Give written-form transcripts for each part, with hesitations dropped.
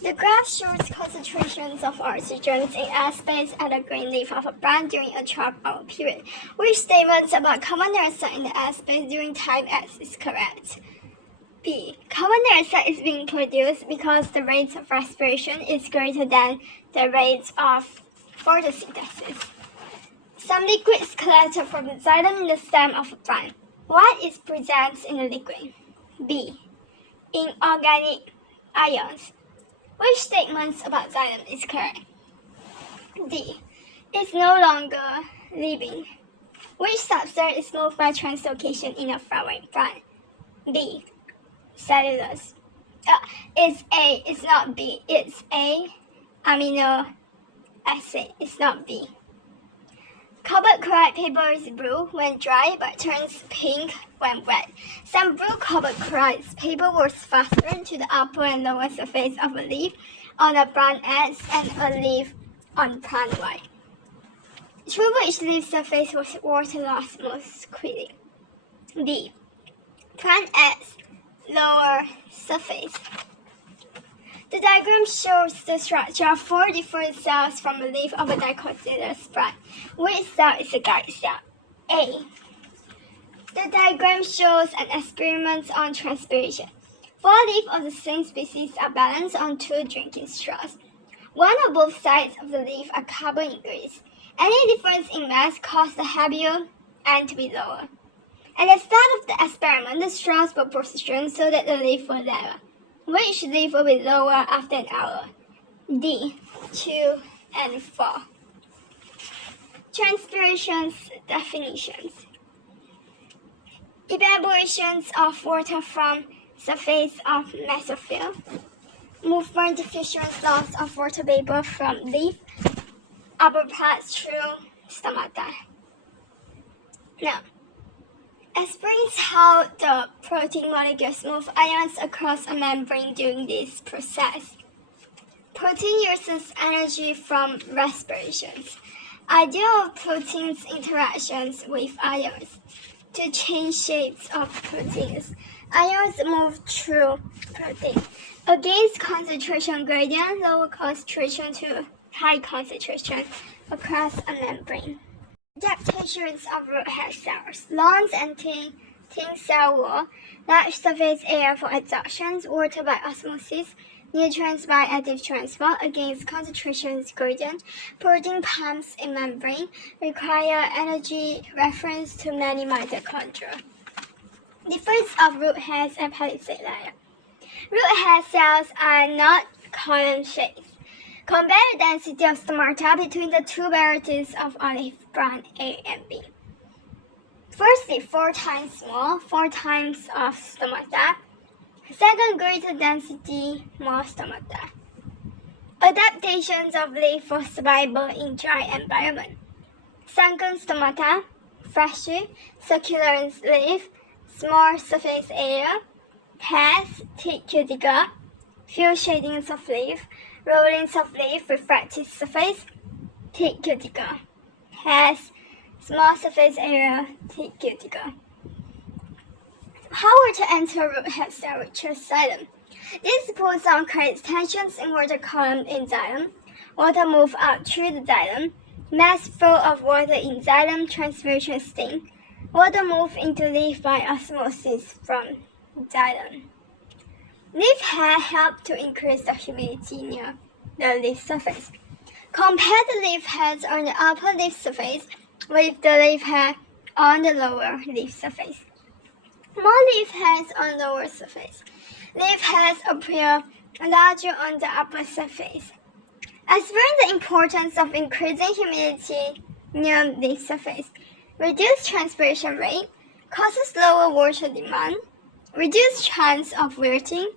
The graph shows concentrations of oxygen in air space at the green leaf of a plant during a 12-hour period. Which statements about carbon dioxide in the air space during time X is correct? B. Carbon dioxide is being produced because the rate of respiration is greater than the rate of photosynthesis. Some liquids collected from the xylem in the stem of a plant. What is present in the liquid? B. Inorganic ions. Which statements about xylem is correct? D. It's no longer living. Which substrate is moved by translocation in a flowering plant? B. Cellulose. It's A. It's not B. It's A. Amino acid. It's not B. Cobalt chloride paper is blue when dry but turns pink when wet. Some blue cobalt chloride paper was fastened to the upper and lower surface of a leaf on a plant X and a leaf on plant Y. Through which leaf surface was water lost most quickly? D. Plant X, lower surface. The diagram shows the structure of 4 different cells from the leaf of a dicotyledonous plant. Which cell is the guide cell? A. The diagram shows an experiment on transpiration. 4 leaves of the same species are balanced on 2 drinking straws. One or both sides of the leaf are carbon increase. Any difference in mass causes the heavier end to be lower. At the start of the experiment, the straws were positioned so that the leaf will level. Which leaf will be lower after an hour? D. 2 and 4. Transpiration's definitions. Evaporations of water from surface of mesophyll. Movement, diffusion, loss of water vapor from leaf, upper parts through stomata. Now, explains how the protein molecules move ions across a membrane during this process. Protein uses energy from respirations. Idea of proteins' interactions with ions. To change shapes of proteins, ions move through protein. Against concentration gradient, lower concentration to high concentration across a membrane. Adaptations of root hair cells. Lawns and thin cell wall, large surface area for adsorption, water by osmosis, nutrients by additive transport against concentration gradient. Protein pumps in membrane require energy reference to many mitochondria. Difference of root hairs and palisade layer. Root hair cells are not column shaped. Compare the density of stomata between the 2 varieties of olive brown A and B. Firstly, 4 times more, 4 times of stomata. Second, greater density, more stomata. Adaptations of leaf for survival in dry environment. Sunken stomata, fleshy, circular leaf, small surface area, hairs, thick cuticle, few shadings of leaf, rollings of leaf, refractive surface, thick cuticle, hairs, small surface area, thick cuticle. How water enter root hair cell reaches xylem. This pulls on creates tensions in water column in xylem. Water move out through the xylem. Mass flow of water in xylem, transpiration sting. Water move into leaf by osmosis from xylem. Leaf hair help to increase the humidity near the leaf surface. Compare the leaf hairs on the upper leaf surface with the leaf hair on the lower leaf surface. More leaf hairs on lower surface. Leaf hairs appear larger on the upper surface. Explain the importance of increasing humidity near leaf surface. Reduced transpiration rate causes lower water demand, reduced chance of wilting,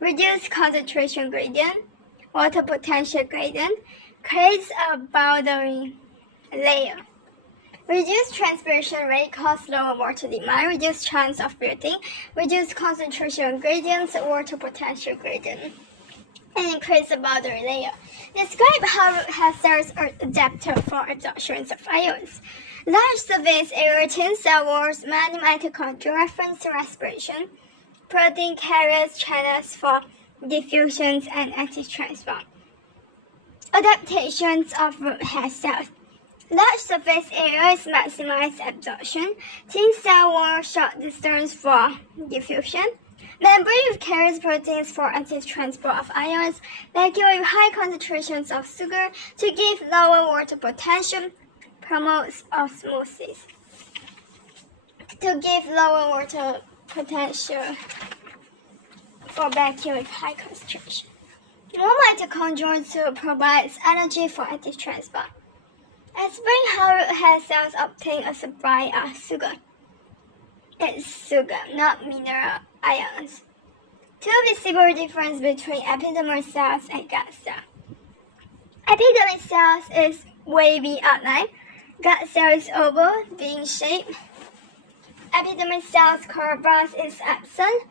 reduced concentration gradient, water potential gradient, creates a boundary layer. Reduced transpiration rate causes lower water demand, reduced chance of wilting, reduced concentration gradients, water potential gradient, and increase the boundary layer. Describe how root hair cells are adapted for adsorption of ions. Large surface area, thin cell walls, many mitochondria reference to respiration, protein carriers channels for diffusions, and active transport. Adaptations of root hair cells. Large surface areas maximize absorption. Thin cell wall short distance for diffusion. Membrane carries proteins for active transport of ions. Vacuum with high concentrations of sugar to give lower water potential. Promotes osmosis. To give lower water potential for vacuum with high concentration. More mitochondria to provide energy for active transport. Explain how root hair cells obtain a supply of sugar. It's sugar, not mineral ions. Two visible differences between epidermal cells and gut cells. Epidermal cells is wavy outline. Gut cell is oval, being shaped. Epidermal cells chloroplast is absent.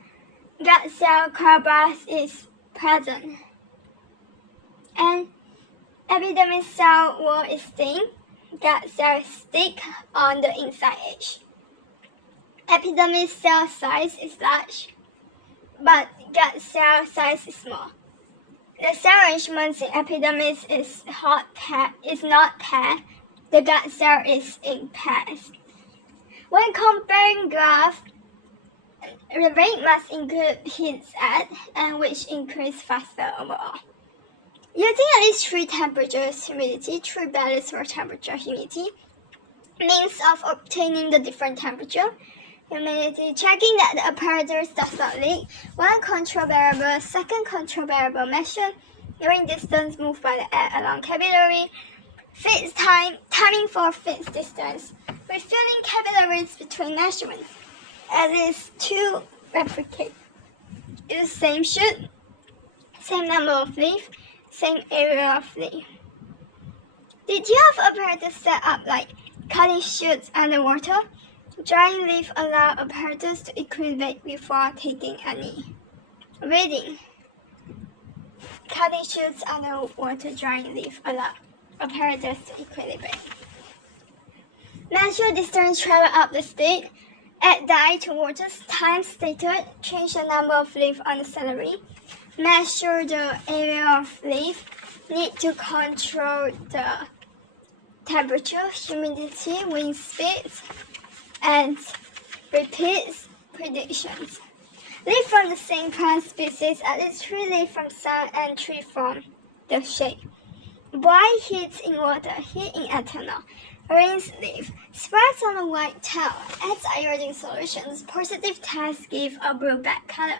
Gut cell chloroplast is present. And epidermal cell wall is thin. Gut cell is thick on the inside edge. Epidermal cell size is large, but gut cell size is small. The cell arrangement in epidermis is not paired. The gut cell is in pairs. When comparing graphs, the rate must include heat at and which increase faster overall. Using at least three temperatures, humidity, three values for temperature, humidity, means of obtaining the different temperature, humidity, checking that the apparatus does not leak, one control variable, second control variable measure, during distance moved by the air along capillary, fixed timing for fixed distance, refilling capillaries between measurements, at least two replicate. Use same shoot, same number of leaf, same area of leaf. Did you have apparatus set up like cutting shoots underwater? Drying leaf allow apparatus to equilibrate before taking any reading. Cutting shoots underwater, drying leaf allow apparatus to equilibrate. Measure distance traveled up the stick. Add dye to water, time stated, change the number of leaf on the celery. Measure the area of leaf. Need to control the temperature, humidity, wind speeds, and repeats predictions. Leaf from the same plant species, at least 3 leaves from sun and 3 from the shade. Boil heat in water, heat in ethanol. Rinse leaf. Spreads on a white towel. Adds iodine solutions. Positive tests give a blue-black color.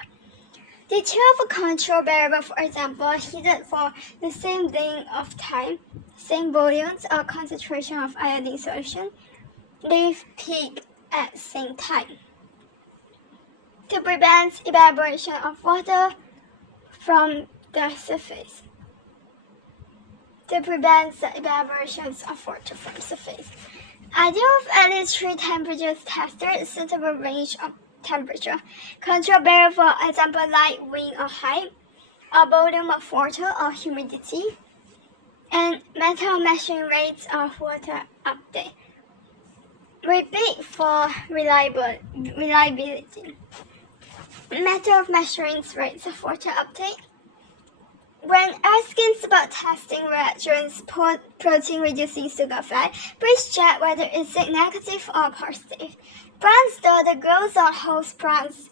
Detail of a control variable, for example, heated for the same length of time, same volumes or concentration of iodine solution, leaf peak at same time. To prevent evaporation of water from the surface. To prevent the evaporations of water from surface. Idea of at least 3 temperatures tested, suitable range of temperature. Control variable, for example, light, wind, or height, or volume of water or humidity, and method measuring rates of water update. Repeat for reliability. Method of measuring rates of water update. When asked about testing reactions protein-reducing sugar fat, please check whether it's negative or positive. Plants daughter grows on host plants,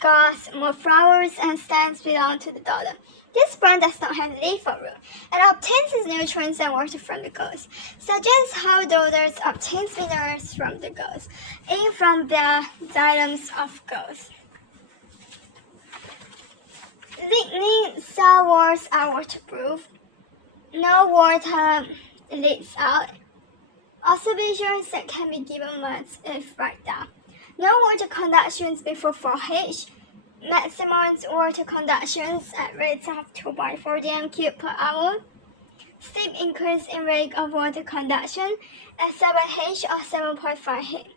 guards, more flowers, and stems belong to the daughter. This plant does not have leaf or root, and obtains its nutrients and water from the girls. Suggests how daughters obtain minerals from the girls, and from the xylems of girls. Lignin cell walls are waterproof. No water leaks out. Observations that can be given once if write down. No water conductions before 4H. Maximum water conductions at rates of 2.4 dm³ per hour. Steep increase in rate of water conduction at 7H or 7.5H.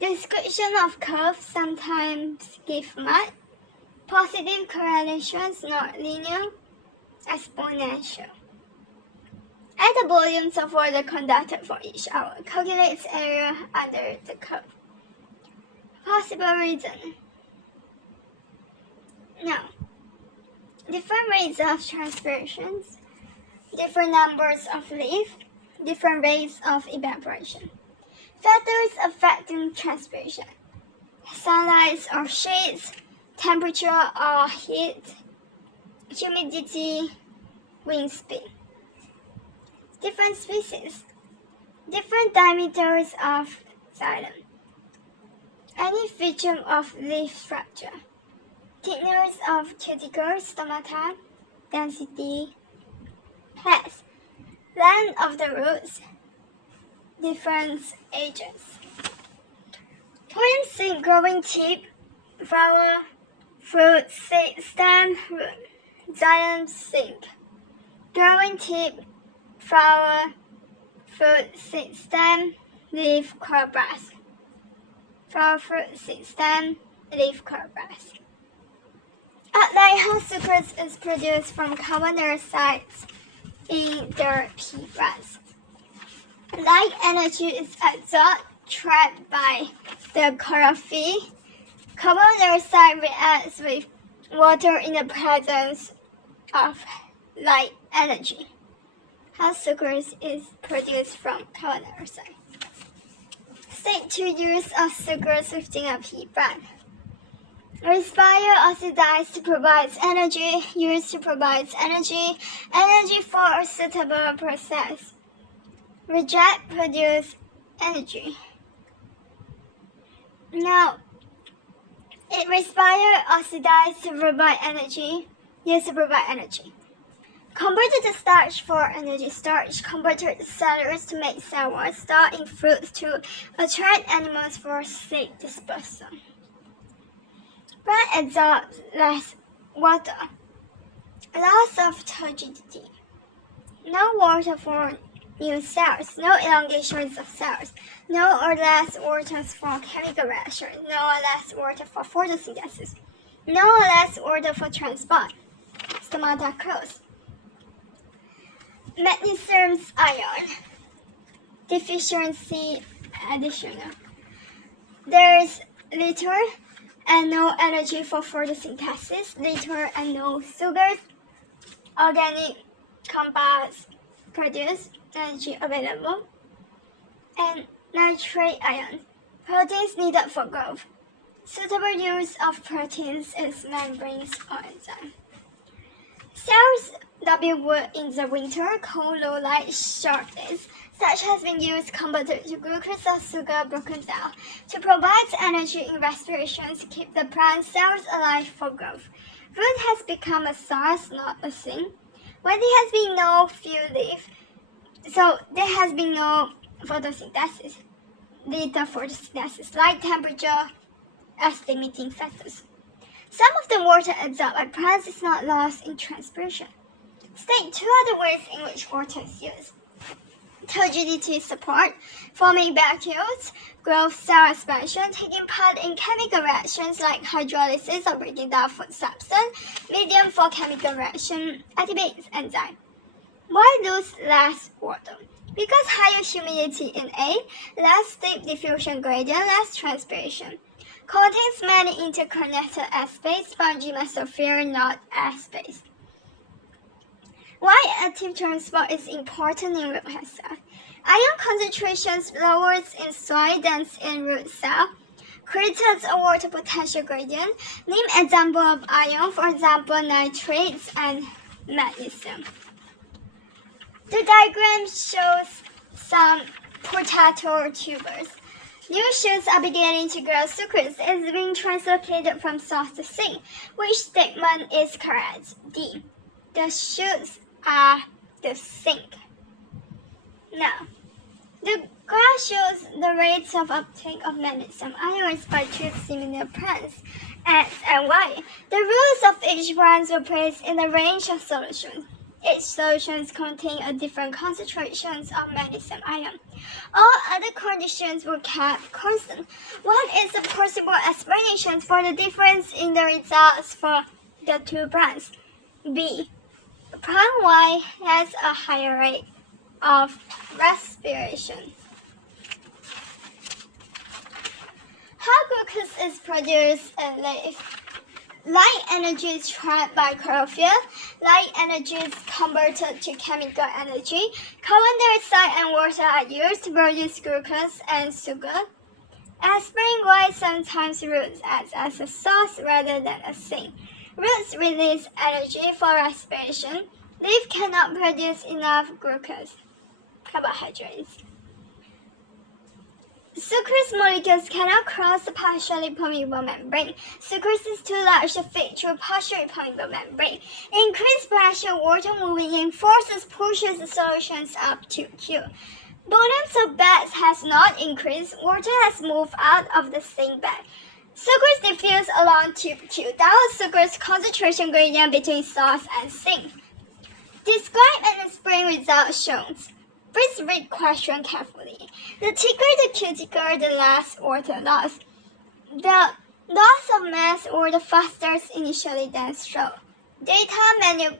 Description of curves sometimes give mud. Positive correlations not linear, exponential. Add the volumes of water conducted for each hour. Calculate area under the curve. Possible reason. Now, different rates of transpirations, different numbers of leaf, different rates of evaporation. Factors affecting transpiration: sunlight or shades, temperature or heat, humidity, wind speed. Different species, different diameters of xylem, any feature of leaf structure, thickness of cuticles, stomata, density, heads, length of the roots, different ages. Potency: growing tip, flower, fruit, seed, stem, root, xylem, sink. Growing tip, flower, fruit, seed, stem, leaf, chloroplast. Flower, fruit, seed, stem, leaf, chloroplast. At night, how sucrose is produced from carbon dioxide in the pea grass. Light energy is absorbed, trapped by the chlorophyll. Carbon dioxide reacts with water in the presence of light energy. How sucrose is produced from carbon dioxide. State 2: use of sucrose within a pea bran. Respire oxidized to provide energy, used to provide energy, energy for a suitable process. Reject produce energy. Now, it respire oxidized to provide energy, used to provide energy. Converted to starch for energy. Starch converted to cellulose to make cell wall. Stored in fruits to attract animals for seed dispersal. Bran absorbs less water. Loss of turgidity. No water for new cells. No elongations of cells. No or less water for chemical reaction. No or less water for photosynthesis. No or less water for transport. Stomata closed. Magnesium ion deficiency additional. There's little and no energy for photosynthesis, little and no sugars. Organic compounds produce energy available. And nitrate ion, proteins needed for growth. Suitable use of proteins is membranes or enzyme. Cells W wood in the winter, cold, low light, short days. Such has been used converted to glucose or sugar broken down to provide energy in respiration to keep the plant cells alive for growth. Root has become a source, not a thing. When there has been no few leaf, so there has been no photosynthesis. Little photosynthesis, light temperature as limiting factors. Some of the water absorbed by plants is not lost in transpiration. State 2 other ways in which water is used. Turgidity support, forming vacuoles, growth, cell expansion, taking part in chemical reactions like hydrolysis or breaking down food substance, medium for chemical reaction, activates enzyme. Why lose less water? Because higher humidity in air, less steep diffusion gradient, less transpiration. Contains many interconnected aspects, spongy mesosphere, not aspects. Why active transport is important in root cell? Ion concentrations lowers in soil dense in root cell, creates a water potential gradient. Name example of ion, for example, nitrates and magnesium. The diagram shows some potato tubers. New shoots are beginning to grow. Sucrose is being translocated from source to sink. Which statement is correct? D. The shoots are the sink. Now, the graph shows the rates of uptake of magnesium ions by two similar plants, X and Y. The rules of each plant were placed in a range of solutions. Each solution contains a different concentrations of magnesium ion. All other conditions were kept constant. What is the possible explanation for the difference in the results for the two plants? B. Plant Y has a higher rate of respiration. How glucose is produced in leaf? Light energy is trapped by chlorophyll. Light energy is converted to chemical energy. Carbon dioxide and water are used to produce glucose and sugar. Aspirin white sometimes roots acts as a source rather than a sink. Roots release energy for respiration. Leaf cannot produce enough glucose, carbohydrates. Sucrose molecules cannot cross the partially permeable membrane. Sucrose is too large to fit through partially permeable membrane. Increased pressure, water moving in forces pushes the solutions up to Q. Volumes of beds has not increased. Water has moved out of the sink bed. Sucrose diffuse along tube Q. Downward sucrose concentration gradient between source and sink. Describe an aspirin result shown. Please read question carefully. The thicker the cuticle, the less water loss. The loss of mass or the faster initially than slow. Data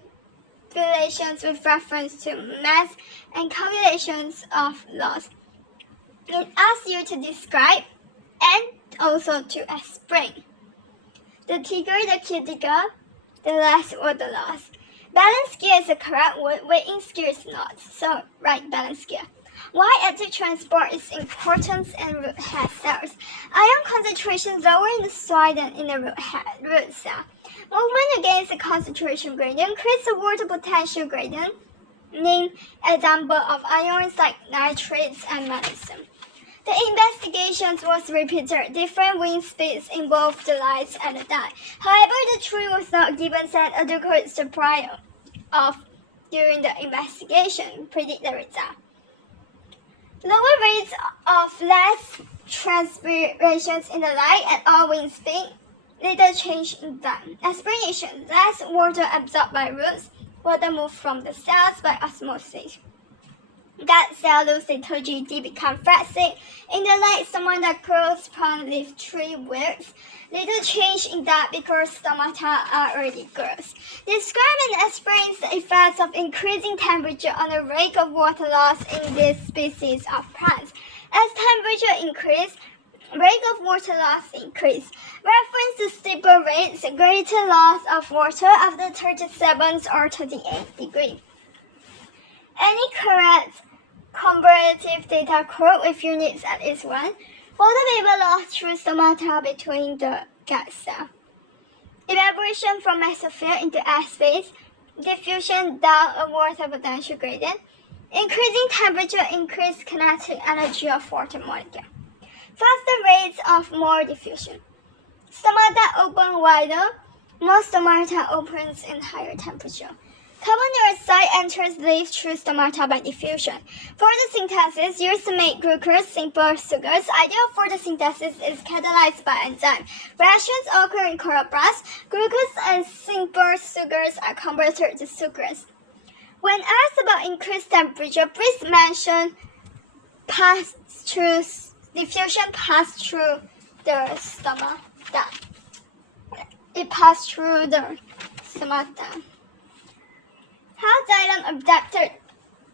manipulations with reference to mass and calculations of loss. It asks you to describe and also to explain. The thicker the cuticle, the less water loss. Balance gear is the correct word, weighing gear is not. So write balance gear. Why active transport is important in root head cells. Ion concentration lower in the soil than in the root cell. Movement against the concentration gradient creates the water potential gradient. Name example of ions like nitrates and magnesium. The investigations was repeated. Different wind speeds in both the light and the dark. However, the tree was not given set adequate supply of during the investigation. Predict the result. Lower rates of less transpirations in the light at all wind speed. Little change in them. Explanation: less water absorbed by roots. Water moved from the cells by osmosis. That cellulose turgidity become flaccid. In the light, someone that grows plant leaf tree works. Little change in that because stomata are already gross. Describe and explain the effects of increasing temperature on the rate of water loss in this species of plants. As temperature increases, rate of water loss increase. Reference to steeper rates, greater loss of water after 37 or 38 degrees. Any correct comparative data quote with units at least one. Water vapor loss through stomata between the gut cell. Evaporation from mesophyll into airspace. Diffusion down a water potential gradient. Increasing temperature increase kinetic energy of water molecule. Faster rates of more diffusion. Stomata open wider. More stomata opens in higher temperature. Carbon dioxide enters leaf through stomata by diffusion. Photosynthesis used to make glucose, simple sugars. Ideal photosynthesis is catalyzed by enzyme. Reactions occur in chloroplasts. Glucose and simple sugars are converted to sucrose. When asked about increased temperature, please mention diffusion passed through the stomata. It passed through the stomata. How xylem adapted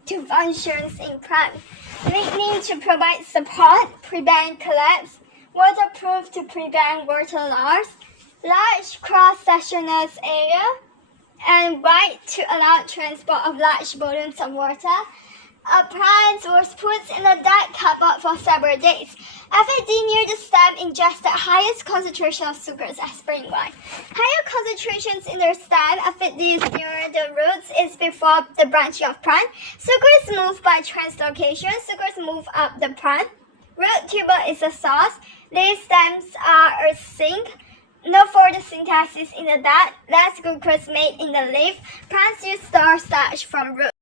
to functions in plants. Lignin to provide support, prevent collapse, waterproof to prevent water loss, large cross-sectional area, and wide to allow transport of large volumes of water. A plant was put in a dark cupboard for several days. FAD near the stem ingests the highest concentration of sugars aspirin Y. Higher concentrations in the stem, FAD is near the roots is before the branching of plant. Sugars move by translocation. Sugars move up the plant. Root tuber is the source. Leaf stems are a sink. No photosynthesis in the dark. Less glucose made in the leaf. Plants use store starch from roots.